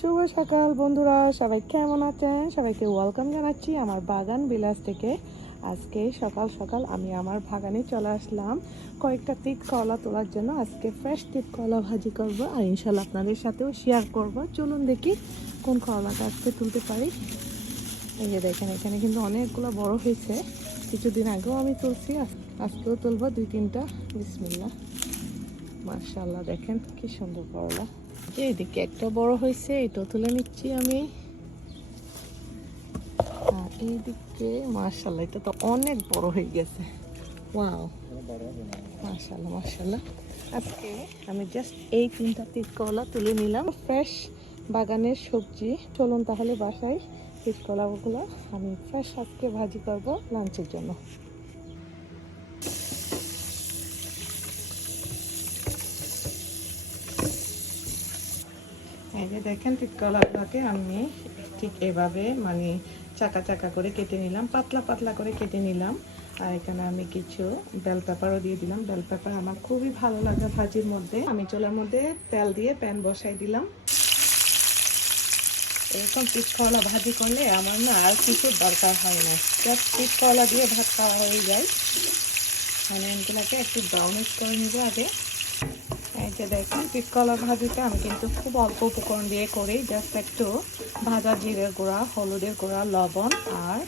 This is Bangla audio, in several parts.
শুভ সকাল বন্ধুরা, সবাই কেমন আছেন? সবাইকে ওয়েলকাম জানাচ্ছি আমার বাগান বিলাস থেকে। আজকে সকাল সকাল আমি আমার বাগানে চলে আসলাম। কয়েকটা তিত কলা তোলার জন্য আজকে ফ্রেশ তিত কলা ভাজি করব আর ইনশাল্লাহ আপনাদের সাথেও শেয়ার করব। চলুন দেখি কোন কলাটা আজকে তুলতে পারি। এই যে দেখেন, এখানে কিন্তু অনেকগুলো বড় হয়েছে। কিছুদিন আগেও আমি তুলছি, আজ- আজকেও তুলবো দুই তিনটা। বিসমিল্লা মার্শাল্লাহ দেখেন কি সুন্দর করলা। যে এদিকে একটা বড় হয়েছে এটা তুলে নিচ্ছি আমি। এইদিকে মার্শাল্লাহ এটা তো অনেক বড় হয়ে গেছে। ওয়াও। মার্শাল্লাহ মার্শাল্লাহ আজকে আমি জাস্ট এই তিনটা তিত কলা তুলে নিলাম। ফ্রেশ বাগানের সবজি। চলুন তাহলে বাসায় তিতকলাগুলো আমি ফ্রেশ আজকে ভাজি করব লাঞ্চের জন্য। এই যে দেখেন কলাগুলোকে আমি ঠিক এভাবে মানে চাকা চাকা করে কেটে নিলাম, পাতলা পাতলা করে কেটে নিলাম। আর এখানে আমি কিছু বেল পেপারও দিয়ে দিলাম। বেল পেপার আমার খুবই ভালো লাগে ভাজির মধ্যে। আমি চুলার মধ্যে তেল দিয়ে প্যান বসাই দিলাম। এরকম পিঠ কলা ভাজি করলে আমার না আর কিছু দরকার হয় না। জাস্ট পিঠ কলা দিয়ে ভাত খাওয়া হয়ে যায়। মানে এগুলোকে একটু ব্রাউনিশ করে নিব আগে। যে দেখুন পিটকলা ভাজিটা আমি কিন্তু খুব অল্প উপকরণ দিয়ে করি জাস্ট একটু ভাজা জিরের গুঁড়া, হলুদের গুঁড়া, লবণ আর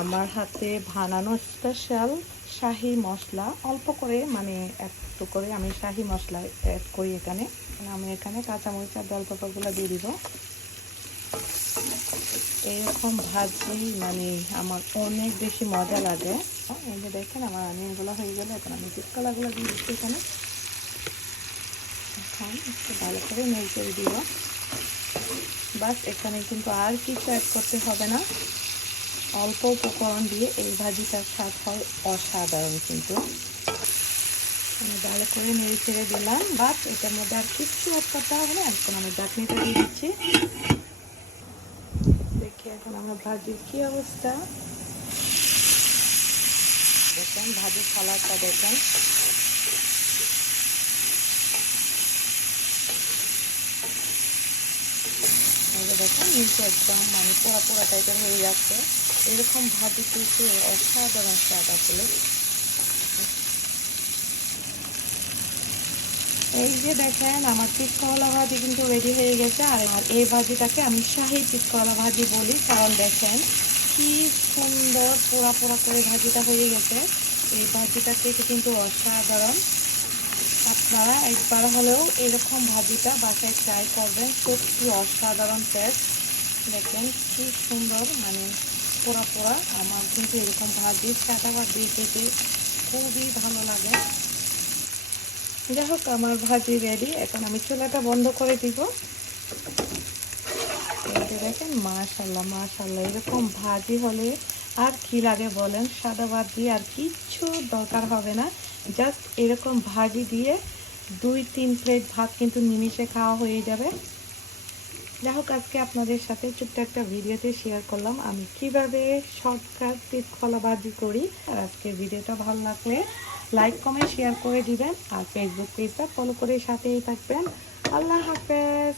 আমার হাতে ভানানো স্পেশাল শাহি মশলা। অল্প করে মানে একটু করে আমি শাহি মশলা অ্যাড করি এখানে। আমি এখানে কাঁচামরিচ আর জলপাপাগুলো দিয়ে দিব। এরকম ভাজি মানে আমার অনেক বেশি মজা লাগে। এই যে দেখেন, আমার অনিয়নগুলো হয়ে গেলে। এখন আমি পিটকলাগুলো দিয়ে দিচ্ছি এখানে। এখন ভালো করে চেড়ে দিব বাস, এখানে কিন্তু আর কিছু অ্যাড করতে হবে না। অল্প উপকরণ দিয়ে এই ভাজিটার স্বাদ হয় অসাধারণ কিন্তু। আমি ভালো করে নেড়ে ছেড়ে দিলাম। বাস, এটার মধ্যে আর কিচ্ছু অ্যাড করতে হবে না। এখন আমি চাটনিটা দিয়ে দিচ্ছি। দেখি এখন আমার ভাজির কি অবস্থা। দেখেন, ভাজির কালারটা দেখেন। দেখেন নিচে একদম মানে পোড়া পোড়া টাইপের হয়ে যাচ্ছে। এরকম ভাজি কিন্তু অসাধারণ স্বাদ আসলে। এই যে দেখেন, আমার পিসকলা ভাজি কিন্তু রেডি হয়ে গেছে। আর আর এই ভাজিটাকে আমি শাহি পিসকলা ভাজি বলি, কারণ দেখেন কি সুন্দর পোড়া পোড়া করে ভাজিটা হয়ে গেছে। এই ভাজিটা খেতে কিন্তু অসাধারণ। আপনারা একবার হলেও এরকম ভাজিটা বাসায় ট্রাই করবেন। সত্যি অসাধারণ টেস্ট দেখেন কি সুন্দর মানে পোড়া পোড়া আমার কিন্তু এরকম ভাজি চাটাবার দিয়ে খেতে খুবই ভালো লাগে। যাই হোক আমার ভাজি রেডি এখন আমি চুলাটা বন্ধ করে দিব। দেখেন মাশাল্লাহ মাশাল্লাহ এরকম ভাজি হলে আর কি লাগে বলেন? সাদা ভাত দিয়ে আর কিচ্ছু দরকার হবে না। জাস্ট এরকম ভাজি দিয়ে দুই তিন প্লেট ভাত কিন্তু নিমিশে খাওয়া হয়ে যাবে। যাই হোক আজকে আপনাদের সাথে ছোট্ট একটা ভিডিওতে শেয়ার করলাম। আমি কীভাবে শর্টকাট পিস ফলাবাজি করি, আর আজকে ভিডিওটা ভালো লাগলে লাইক কমেন্ট শেয়ার করে দিবেন। আর ফেসবুক পেজটা ফলো করে সাথেই থাকবেন। আল্লাহ হাফেজ।